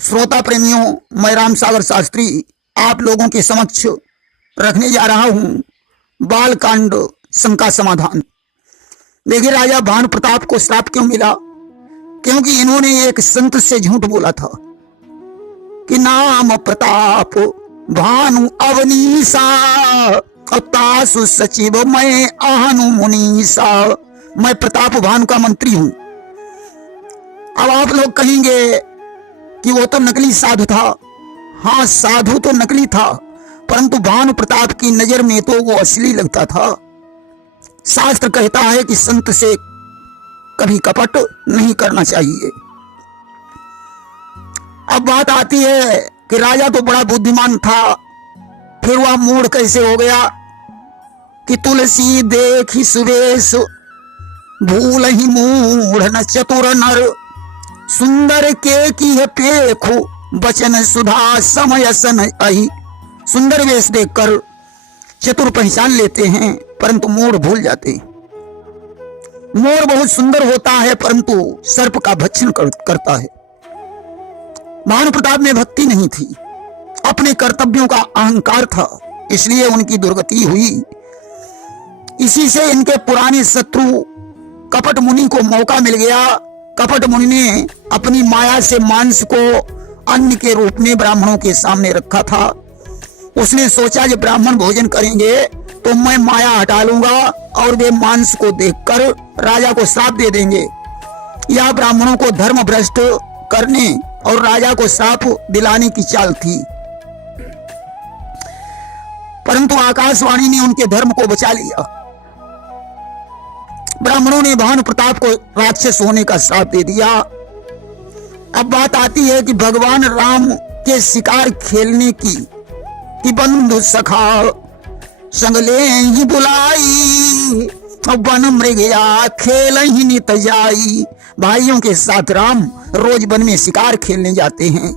श्रोता प्रेमियों, मैं राम सागर शास्त्री आप लोगों के समक्ष रखने जा रहा हूं बालकांड शंका समाधान। देखिए, राजा भानु प्रताप को श्राप क्यों मिला? क्योंकि इन्होंने एक संत से झूठ बोला था कि नाम प्रताप भानु अवनीसा तासु सचिव मैं आहनु मुनीसा। मैं प्रताप भानु का मंत्री हूं। अब आप लोग कहेंगे कि वो तो नकली साधु था। हाँ, साधु तो नकली था, परंतु भानु प्रताप की नजर में तो वो असली लगता था। शास्त्र कहता है कि संत से कभी कपट नहीं करना चाहिए। अब बात आती है कि राजा तो बड़ा बुद्धिमान था, फिर वह मूढ़ कैसे हो गया कि तुलसी देखी सुरेश भूल ही मूढ़ न चतुर नर सुंदर के की है पेखो बचन सुधा समय सन अहि। सुंदर वेश देखकर चतुर पहचान लेते हैं, परंतु मूढ़ भूल जाते हैं। मोर बहुत सुंदर होता है, परंतु सर्प का भक्षण करता है। भानु प्रताप में भक्ति नहीं थी, अपने कर्तव्यों का अहंकार था, इसलिए उनकी दुर्गति हुई। इसी से इनके पुराने शत्रु कपट मुनि को मौका मिल गया। कपट मुनि ने अपनी माया से मांस को अन्न के रूप में ब्राह्मणों के सामने रखा था। उसने सोचा जब ब्राह्मण भोजन करेंगे तो मैं माया हटा लूंगा और वे मांस को देखकर राजा को श्राप दे देंगे। यह ब्राह्मणों को धर्म भ्रष्ट करने और राजा को श्राप दिलाने की चाल थी, परंतु आकाशवाणी ने उनके धर्म को बचा लिया। ब्राह्मणों ने भानु प्रताप को राक्षस होने का श्राप दे दिया। अब बात आती है कि भगवान राम के शिकार खेलने की कि बंधु सखा संगले ही बुलाई वन मृगया खेल ही नित जाई। भाइयों के साथ राम रोज वन में शिकार खेलने जाते हैं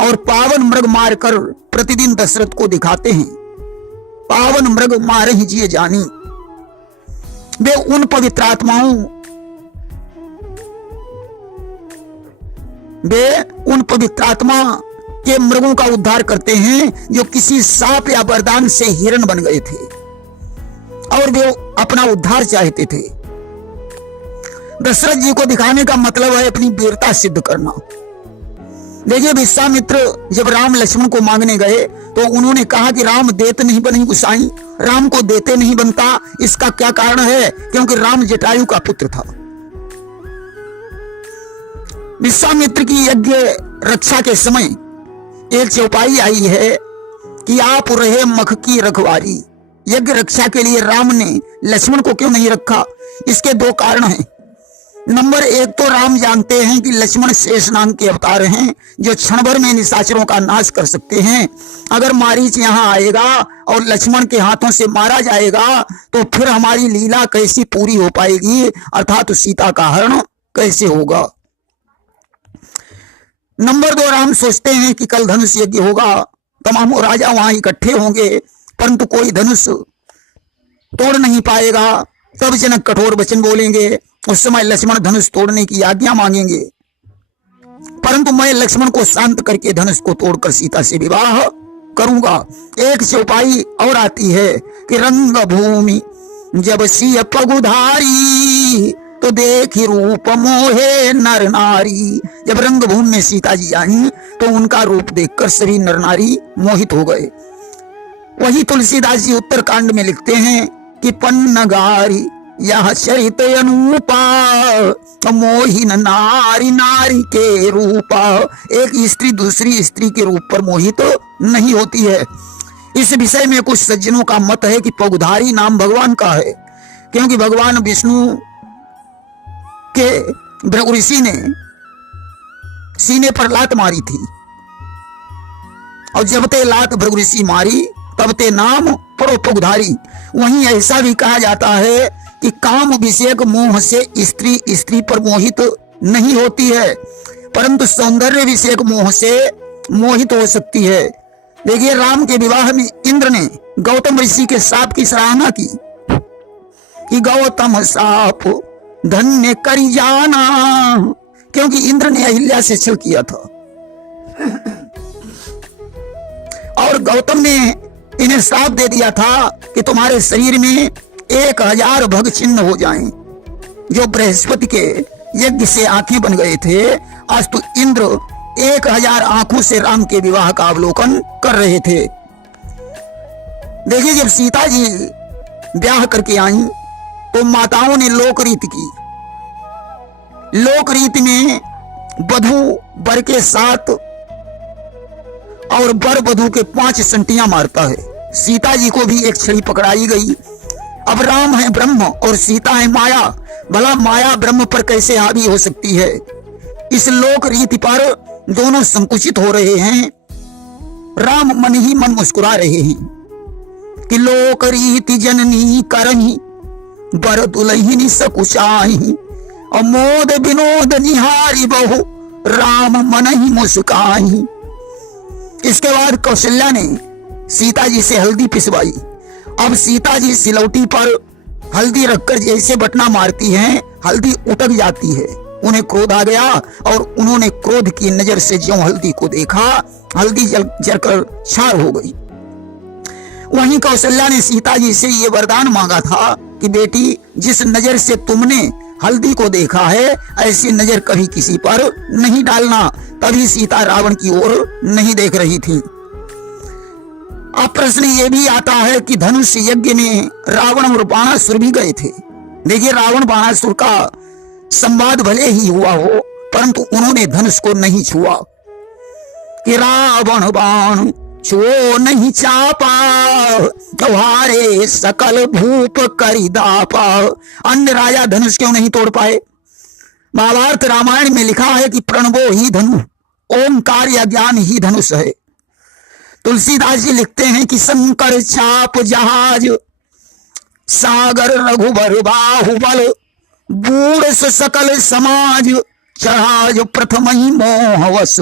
और पावन मृग मारकर प्रतिदिन दशरथ को दिखाते हैं। पावन मृग मार ही जिए जानी। वे उन पवित्र आत्मा के मृगों का उद्धार करते हैं जो किसी सांप या वरदान से हिरण बन गए थे और वे अपना उद्धार चाहते थे। दशरथ जी को दिखाने का मतलब है अपनी वीरता सिद्ध करना। देखिए, विश्वामित्र जब राम लक्ष्मण को मांगने गए तो उन्होंने कहा कि राम देते नहीं बनी गुसाई। राम को देते नहीं बनता, इसका क्या कारण है? क्योंकि राम जटायु का पुत्र था। विश्वामित्र की यज्ञ रक्षा के समय एक चौपाई आई है कि आप रहे मख की रखवारी। यज्ञ रक्षा के लिए राम ने लक्ष्मण को क्यों नहीं रखा? इसके दो कारण हैं। नंबर एक तो राम जानते हैं कि लक्ष्मण शेषनाग के अवतार हैं जो क्षण भर में निशाचरों का नाश कर सकते हैं। अगर मारीच यहाँ आएगा और लक्ष्मण के हाथों से मारा जाएगा तो फिर हमारी लीला कैसी पूरी हो पाएगी, अर्थात सीता का हरण कैसे होगा। नंबर दो, राम सोचते हैं कि कल धनुष यज्ञ होगा, तमाम राजा वहां इकट्ठे होंगे, परंतु कोई धनुष तोड़ नहीं पाएगा। सब जनक कठोर वचन बोलेंगे। उस समय लक्ष्मण धनुष तोड़ने की आज्ञा मांगेंगे, परंतु मैं लक्ष्मण को शांत करके धनुष को तोड़कर सीता से विवाह करूंगा। एक चौपाई और आती है कि रंग भूमि जब सिय पगुधारी तो देखी रूप मोहे नर नारी। जब रंगभूमि में सीता जी आई तो उनका रूप देखकर सभी नर नारी मोहित हो गए। वही तुलसीदास जी उत्तरकांड में लिखते हैं कि पन्नगारी यह चरित अनुपा मोहिन नारी नारी के रूपा। एक स्त्री दूसरी स्त्री के रूप पर मोहित नहीं होती है। इस विषय में कुछ सज्जनों का मत है कि पगुधारी नाम भगवान का है, क्योंकि भगवान विष्णु के भृगु ऋषि ने सीने पर लात मारी थी और जब ते लात भृगु ऋषि मारी तब ते नाम पड़ो पगुधारी। वहीं ऐसा भी कहा जाता है कि काम विषयक मोह से स्त्री स्त्री पर मोहित नहीं होती है, परंतु सौंदर्य विषयक मोह से मोहित हो सकती है। देखिए, राम के विवाह में इंद्र ने गौतम ऋषि के साप की सराहना की कि गौतम साप धन्य करी जाना, क्योंकि इंद्र ने अहिल्या से छल किया था। गौतम ने इन्हें श्राप दे दिया था कि तुम्हारे शरीर में 1000 भग छिन्न हो जाएं। जो बृहस्पति के यज्ञ से आंखें बन गए थे, आज तो इंद्र 1000 आंखों से राम के विवाह का अवलोकन कर रहे थे। देखिए, जब सीता जी ब्याह करके आई तो माताओं ने लोकरीति की। लोकरीति में वधू वर के 7 और वर वधू के 5 संटियां मारता है। सीता जी को भी एक छड़ी पकड़ाई गई। अब राम है ब्रह्म और सीता है माया, भला माया ब्रह्म पर कैसे हावी हो सकती है? इस लोक रीति पर दोनों संकुचित हो रहे हैं। राम मन ही मन मुस्कुरा रहे हैं कि लोक रीति जननी करही बर दुलहिनी सकुचाही, अमोद विनोद निहारी बहु राम मन ही मुस्काही। इसके बाद कौशल्या ने सीता जी से हल्दी पिसवाई। अब सीता जी सिलौटी पर हल्दी रखकर जैसे बटना मारती हैं, हल्दी उटक जाती है। उन्हें क्रोध आ गया और उन्होंने क्रोध की नजर से ज्यों हल्दी को देखा, हल्दी जलकर छार हो गई। वहीं कौशल्या ने सीता जी से ये वरदान मांगा था कि बेटी, जिस नजर से तुमने हल्दी को देखा है, ऐसी नजर कभी किसी पर नहीं डालना। तभी सीता रावण की ओर नहीं देख रही थी। अब प्रश्न ये भी आता है कि धनुष यज्ञ में रावण और बाणासुर भी गए थे। देखिए, रावण बाणासुर का संवाद भले ही हुआ हो, परंतु उन्होंने धनुष को नहीं छुआ। कि रावण बाण छुओ नहीं चापा, तुम्हारे सकल भूप करी दापा। अन्य राजा धनुष क्यों नहीं तोड़ पाए? महाभारत रामायण में लिखा है कि प्रणवो ही धनु, ओंकार या ज्ञान ही धनुष है। तुलसीदास जी लिखते हैं कि शंकर चाप जहाज, सागर रघुबर बाहुबल, बूढ़ सकल समाज, चढ़ाज प्रथम ही मोहवश।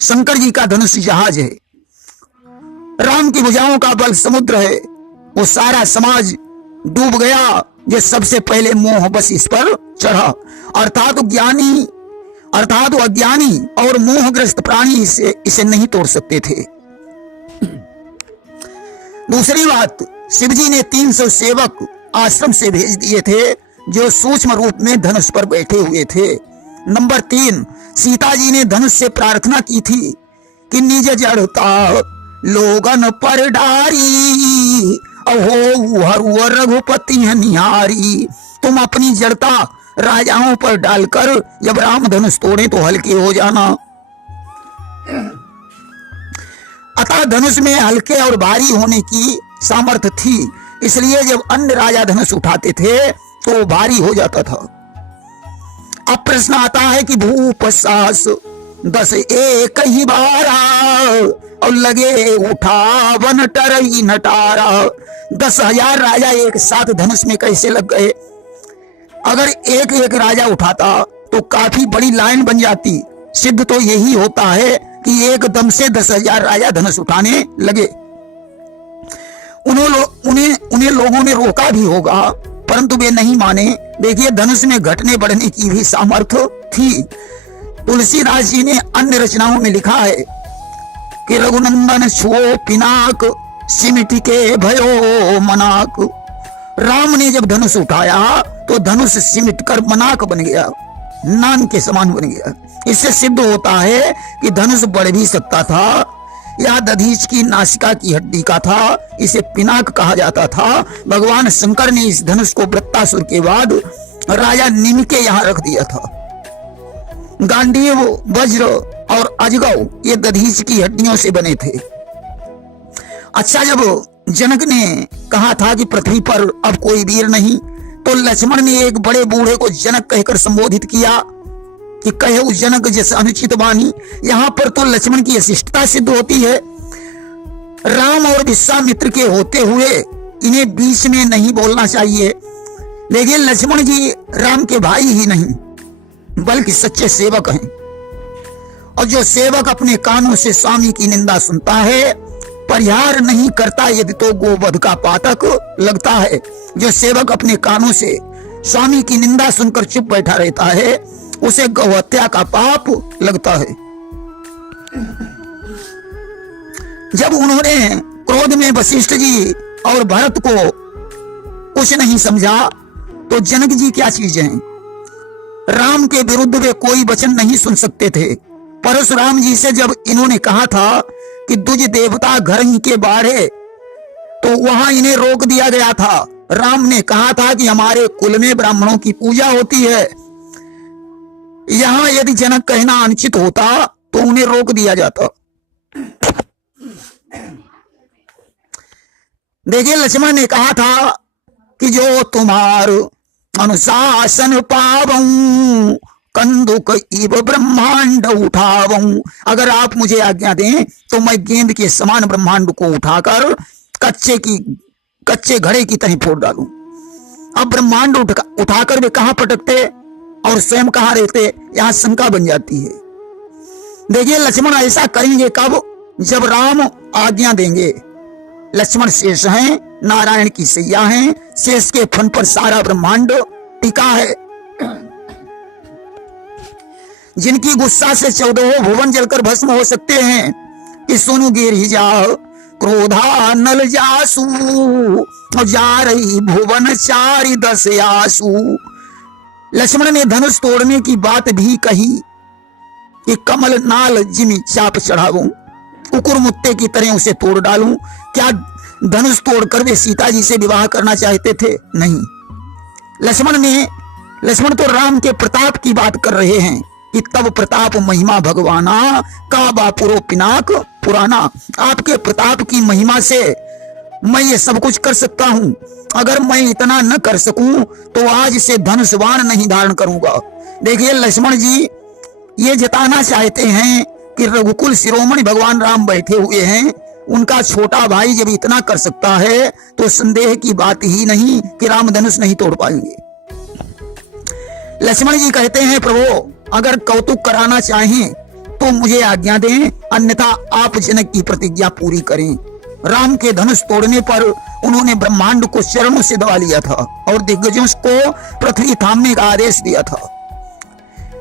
शंकर जी का धनुष जहाज है, राम की भुजाओं का बल समुद्र है। वो सारा समाज डूब गया जो सबसे पहले मोहवश इस पर चढ़ा। अर्थात अज्ञानी और मोहग्रस्त प्राणी इसे नहीं तोड़ सकते थे। दूसरी बात, शिवजी ने 300 सेवक आश्रम से भेज दिए थे जो सूक्ष्म रूप में धनुष पर बैठे हुए थे। नंबर 3, सीता जी ने धनुष से प्रार्थना की थी कि निज जड़ता लोगन पर डारी, अहो हरु रघुपति निहारी। तुम अपनी जड़ता राजाओं पर डालकर जब राम धनुष तोड़े तो हल्के हो जाना। अतः धनुष में हल्के और भारी होने की सामर्थ्य थी, इसलिए जब अन्य राजा धनुष उठाते थे तो वो भारी हो जाता था। अब प्रश्न आता है कि भूप सास 10 एक ही बारा, और लगे उठावन टरई नटारा। 10,000 राजा एक साथ धनुष में कैसे लग गए? अगर एक एक राजा उठाता तो काफी बड़ी लाइन बन जाती। सिद्ध तो यही होता है कि एकदम से 10,000 राजा धनुष उठाने लगे। उन्हें लोगों ने रोका भी होगा, परंतु वे नहीं माने। देखिए, धनुष में घटने बढ़ने की भी सामर्थ्य थी। तुलसीदास जी ने अन्य रचनाओं में लिखा है कि रघुनंदन छुओ पिनाक, सिमट के भयो मनाक। राम ने जब धनुष उठाया तो धनुष सिमट कर मनाक बन गया, नान के समान बन गया। इससे सिद्ध होता है कि धनुष बढ़ भी सकता था। यह दधीच की नासिका की हड्डी का था, इसे पिनाक कहा जाता था। भगवान शंकर ने इस धनुष को वृत्तासुर के बाद राजा निमि के यहाँ रख दिया था। गांडीव, वज्र और अजगव ये दधीच की हड्डियों से बने थे। अच्छा, जब जनक ने कहा था कि पृथ्वी पर अब कोई वीर नहीं, तो लक्ष्मण ने एक बड़े बूढ़े को जनक कहकर संबोधित किया कि कहे जनक जैसे अनुचित वाणी। यहाँ पर तो लक्ष्मण की अशिष्टता सिद्ध होती है। राम और विश्वामित्र के होते हुए इन्हें बीच में नहीं बोलना चाहिए। लेकिन लक्ष्मण जी राम के भाई ही नहीं बल्कि सच्चे सेवक हैं, और जो सेवक अपने कानों से स्वामी की निंदा सुनता है, परिहार नहीं करता यदि तो गोवध का पातक लगता है। जो सेवक अपने कानों से स्वामी की निंदा सुनकर चुप बैठा रहता है, उसे गौहत्या का पाप लगता है। जब उन्होंने क्रोध में वशिष्ठ जी और भरत को कुछ नहीं समझा तो जनक जी क्या चीज हैं, राम के विरुद्ध वे कोई वचन नहीं सुन सकते थे। परशुराम जी से जब इन्होंने कहा था कि दुज देवता घर ही के बाढ़े, तो वहां इन्हें रोक दिया गया था। राम ने कहा था कि हमारे कुल में ब्राह्मणों की पूजा होती है, यहां यदि जनक कहना अनुचित होता तो उन्हें रोक दिया जाता। देखिए, लक्ष्मण ने कहा था कि जो तुम्हार अनुशासन पावऊं, कंदुक इव ब्रह्मांड उठावऊं। अगर आप मुझे आज्ञा दें तो मैं गेंद के समान ब्रह्मांड को उठाकर कच्चे घड़े की तरह फोड़ डालूं। अब ब्रह्मांड उठाकर वे कहां पटकते और स्वयं कहां रहते, यहां शंका बन जाती है। देखिए, लक्ष्मण ऐसा करेंगे कब, जब राम आज्ञा देंगे। लक्ष्मण शेष हैं, नारायण की सैया हैं, शेष के फन पर सारा ब्रह्मांड टिका है। जिनकी गुस्सा से 14 भुवन जलकर भस्म हो सकते हैं कि सुनु गिर ही जाओ क्रोधा नल जासू, जा रही भुवन चारि 10 आसू। लक्ष्मण ने धनुष तोड़ने की बात भी कही कि कमल नाल जिमी चाप चढ़ाऊं, कुकुर मुत्ते की तरह उसे तोड़ डालूं। क्या धनुष तोड़कर वे सीता जी से विवाह करना चाहते थे? नहीं। लक्ष्मण तो राम के प्रताप की बात कर रहे हैं कि तब प्रताप महिमा भगवाना का बापुरो पिनाक पुराना। आपके प्रताप की महिमा से मैं ये सब कुछ कर सकता हूं। अगर मैं इतना न कर सकूं तो आज से धनुष बाण नहीं धारण करूंगा। देखिए, लक्ष्मण जी ये जताना चाहते हैं कि रघुकुल शिरोमणि भगवान राम बैठे हुए हैं, उनका छोटा भाई जब इतना कर सकता है तो संदेह की बात ही नहीं कि राम धनुष नहीं तोड़ पाएंगे। लक्ष्मण जी कहते हैं, प्रभु अगर कौतुक कराना चाहें तो मुझे आज्ञा दें, अन्यथा आप जनक की प्रतिज्ञा पूरी करें। राम के धनुष तोड़ने पर उन्होंने ब्रह्मांड को चरणों से दबा लिया था और दिग्गजों को पृथ्वी थामने का आदेश दिया था।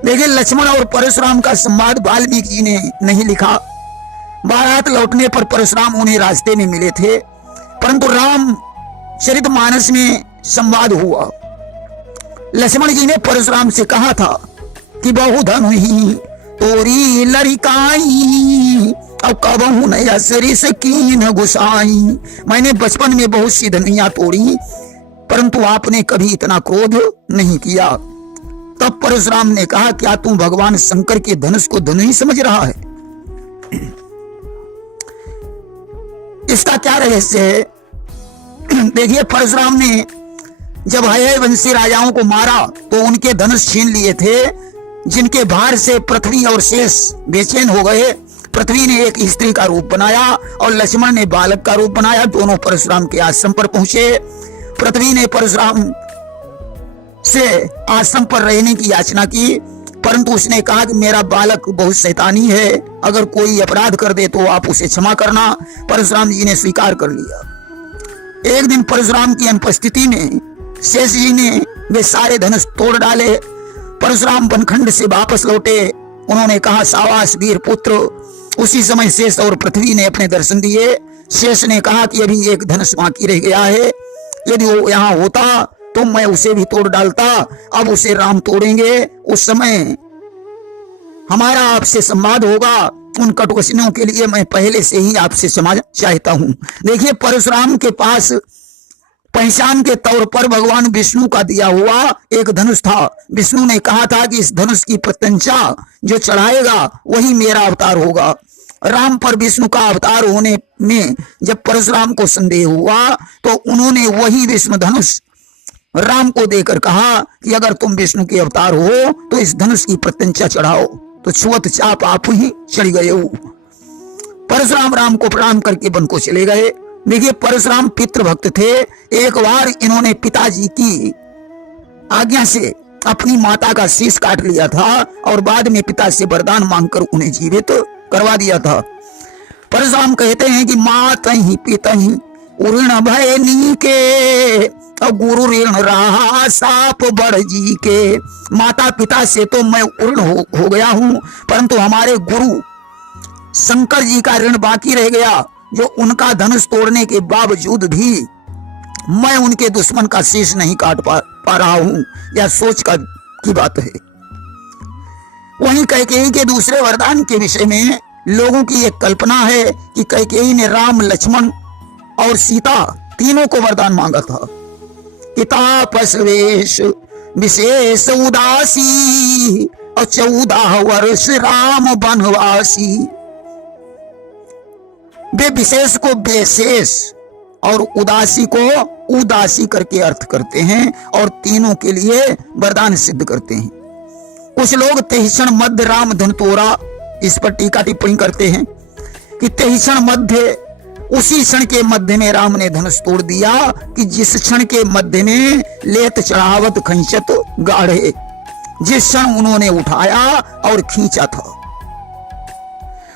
देखिए, लक्ष्मण और परशुराम का संवाद वाल्मीकि जी ने नहीं लिखा। बारात लौटने पर परशुराम उन्हें रास्ते में मिले थे, परंतु राम चरितमानस में संवाद हुआ। लक्ष्मण जी ने परशुराम से कहा था कि बहु धनु ही तोरी लड़िकाई, अब कबहू नया शरीर से कीन गुसाई। मैंने बचपन में बहुत सी धनुइयां तोड़ी, परंतु आपने कभी इतना क्रोध नहीं किया। तब परशुराम ने कहा, क्या तू भगवान शंकर के धनुष को धनु ही समझ रहा है? इसका क्या रहस्य है? देखिए, परशुराम ने जब हयवंशी राजाओं को मारा तो उनके धनुष छीन लिए थे, जिनके भार से पृथ्वी और शेष बेचैन हो गए। पृथ्वी ने एक स्त्री का रूप बनाया और लक्ष्मण ने बालक का रूप बनाया। दोनों परशुराम के आश्रम पर पहुंचे। पृथ्वी ने परशुराम से आश्रम पर रहने की याचना की, परंतु उसने कहा कि मेरा बालक बहुत शैतानी है, अगर कोई अपराध कर दे तो आप उसे क्षमा करना। परशुराम जी ने स्वीकार कर लिया। एक दिन परशुराम की अनुपस्थिति में शेष जी ने वे सारे धनुष तोड़ डाले। परशुराम वनखंड से वापस लौटे। उन्होंने कहा, शाबाश वीर पुत्र। उसी समय शेष और पृथ्वी ने अपने दर्शन दिए। शेष ने कहा कि अभी एक धनुष बाकी रह गया है, यदि वो यहाँ होता तो मैं उसे भी तोड़ डालता। अब उसे राम तोड़ेंगे, उस समय हमारा आपसे संवाद होगा। उन कटुवचनों के लिए मैं पहले से ही आपसे क्षमा चाहता हूं। देखिए, परशुराम के पास पहचान के तौर पर भगवान विष्णु का दिया हुआ एक धनुष था। विष्णु ने कहा था कि इस धनुष की प्रत्यंचा जो चढ़ाएगा वही मेरा अवतार होगा। राम पर विष्णु का अवतार होने में जब परशुराम को संदेह हुआ तो उन्होंने वही विष्णु धनुष राम को देकर कहा कि अगर तुम विष्णु के अवतार हो तो इस धनुष की प्रत्यंचा चढ़ाओ। तो छुअत चाप आप ही चढ़ गए। परशुराम राम को प्रणाम करके वन को चले गए। देखिए, परशुराम पितृभक्त थे। एक बार इन्होंने पिताजी की आज्ञा से अपनी माता का शीश काट लिया था और बाद में पिता से वरदान मांगकर उन्हें जीवित करवा दिया था। परशुराम कहते हैं कि माता ही पिता ही उर्ण भय नी के, और गुरु ऋण रहा साप बड़ जी के। माता पिता से तो मैं उर्ण हो गया हूं, परंतु हमारे गुरु शंकर जी का ऋण बाकी रह गया। जो उनका धनुष तोड़ने के बावजूद भी मैं उनके दुश्मन का शीश नहीं काट पा रहा हूं, यह सोच की बात है। वहीं कैकेयी के दूसरे वरदान के विषय में लोगों की एक कल्पना है कि कैकेयी ने राम, लक्ष्मण और सीता तीनों को वरदान मांगा था कि तापसवेश विशेष उदासी और 14 वर्ष राम वनवासी। वे विशेष को विशेष और उदासी को उदासी करके अर्थ करते हैं और तीनों के लिए वरदान सिद्ध करते हैं। कुछ लोग 23 क्षण मध्य राम धन तोड़ा, इस पर टीका टिप्पणी करते हैं कि 23 क्षण मध्य, उसी क्षण के मध्य में राम ने धनुष तोड़ दिया कि जिस क्षण के मध्य में लेत चढ़ावत खंचत गाढ़े, जिस क्षण उन्होंने उठाया और खींचा था।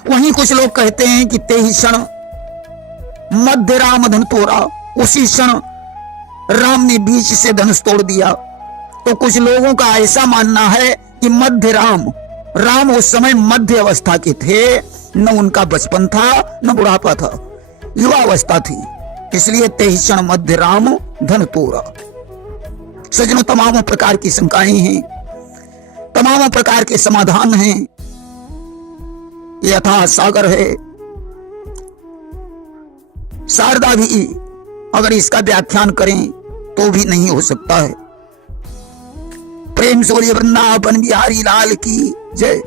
वहीं कुछ लोग कहते हैं कि 23 क्षण मध्य राम धन तोड़ा, उसी क्षण राम ने बीच से धनुष तोड़ दिया। तो कुछ लोगों का ऐसा मानना है कि मध्य राम उस समय मध्य अवस्था के थे, न उनका बचपन था न बुढ़ापा था, युवा अवस्था थी, इसलिए 23 क्षण मध्य राम धन तोड़ा। सज्जनों, तमाम प्रकार की शंकाएं हैं, तमाम प्रकार के समाधान हैं, यथा सागर है। शारदा भी अगर इसका व्याख्यान करें तो भी नहीं हो सकता है। प्रेम से बोलिए वृंदावन बिहारी लाल की जय।